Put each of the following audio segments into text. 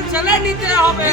Local ছেলে নিতে হবে।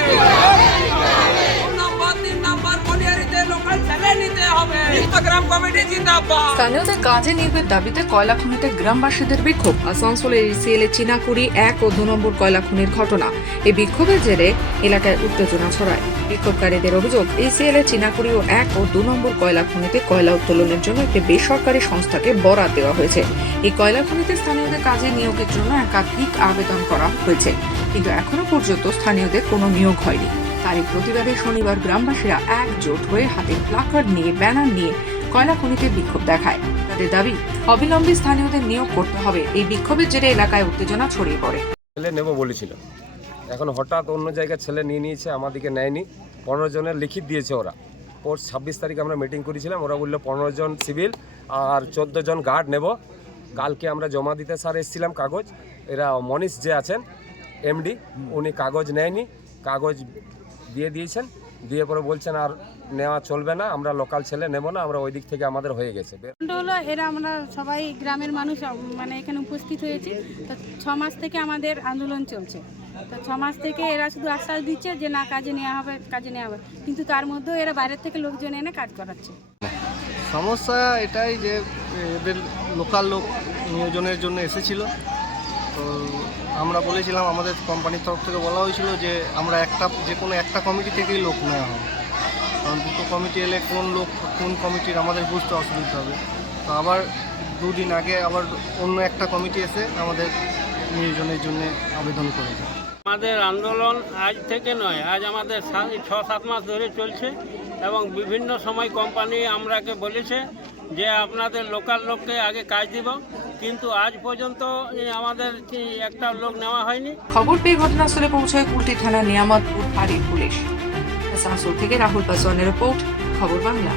3 নম্বর কলিয়ারিতে লোকাল ছেলে নিতে হবে। গ্রাম কমিটি জিন্দাবাদ। স্থানীয়দের কাজে নিয়োগের দাবিতে কয়লা খনিতে গ্রামবাসীদের বিক্ষোভ। আসানসোলের ইসিএল চিনাকুড়ি 1 ও 2 নম্বর কয়লা খনির ঘটনা। এই বিক্ষোভের জেরে এলাকায় উত্তেজনা ছড়ায়। বিক্ষোভকারীদের অভিযোগ, ইসিএল চিনাকুড়ি ও 1 ও 2 নম্বর কয়লা খনিতে কয়লা উত্তোলনের জন্য একটি বেসরকারি সংস্থাকে বরাদ দেওয়া হয়েছে। এই কয়লা খনিতে স্থানীয়দের কাজে নিয়োগের জন্য একাধিক আবেদন করা হয়েছে, কিন্তু এখনো পর্যন্ত স্থানীয়দের কোনো নিয়োগ হয়নি। তারই প্রতিবাদে শনিবার গ্রামবাসীরা একজোট হয়ে হাতে প্লাকার্ড নিয়ে ব্যানার নিয়ে কয়লা খনিতে বিক্ষোভ দেখায়। তাদের দাবি, অবিলম্বে স্থানীয়দের নিয়োগ করতে হবে। এই বিক্ষোভের জেরে এলাকায় উত্তেজনা ছড়িয়ে পড়ে। ছেলে নেব বলেছিল, এখন হঠাৎ অন্য জায়গায় ছেলে নিয়ে নিয়েছে, আমাদেরকে নেয়নি। 15 জনের লিখিত দিয়েছে ওরা। 26 তারিখ আমরা মিটিং করেছিলাম, ওরা বললো 15 জন সিভিল আর 14 জন গার্ড নেব। কালকে আমরা জমা দিতে স্যার এসেছিলাম কাগজ। এরা মনীষ যে আছেন এমডি, উনি কাগজ নেয়নি, কাগজ দিয়ে দিয়েছেন। দিয়ে পরে বলছেন আর নেওয়া চলবে না, আমরা লোকাল ছেলে নেব না, আমরা ওই দিক থেকে আমাদের হয়ে গেছে। হলো এরা আমরা সবাই গ্রামের মানুষ মানে এখানে উপস্থিত হয়েছি। তো 6 মাস থেকে আমাদের আন্দোলন চলছে। তো 6 মাস থেকে এরা শুধু আশ্বাস দিচ্ছে যে না কাজে নেওয়া হবে, কাজে নেওয়া হবে, কিন্তু তার মধ্যেও এরা বাইরের থেকে লোকজন এনে কাজ করাচ্ছে। সমস্যা এটাই যে এদের লোকাল লোক নিয়োজনের জন্য এসেছিল। তো আমরা বলেছিলাম, আমাদের কোম্পানির তরফ থেকে বলা হয়েছিল যে আমরা যে কোনো একটা কমিটি থেকেই লোক নেওয়া হবে, কারণ দুটো কমিটি এলে কোন কমিটির আমাদের বুঝতে অসুবিধা হবে। তো আবার 2 দিন আগে আবার অন্য একটা কমিটি এসে আমাদের নিয়োজনের জন্য আবেদন করেছে। আমাদের আন্দোলন আজ থেকে নয়, আজ আমাদের 6-7 মাস ধরে চলছে এবং বিভিন্ন সময় কোম্পানি আমরাকে বলেছে যে আপনাদের লোকাল লোককে আগে কাজ দিব, কিন্তু আজ পর্যন্ত আমাদের একটা লোক নেওয়া হয়নি। খবর পেয়ে ঘটনাস্থলে পৌঁছায় কুলটি থানা নিয়ামতপুর ফাঁড়ির পুলিশ। আসানসোল থেকে রাহুল পাসওয়ানের রিপোর্ট, খবর বাংলা।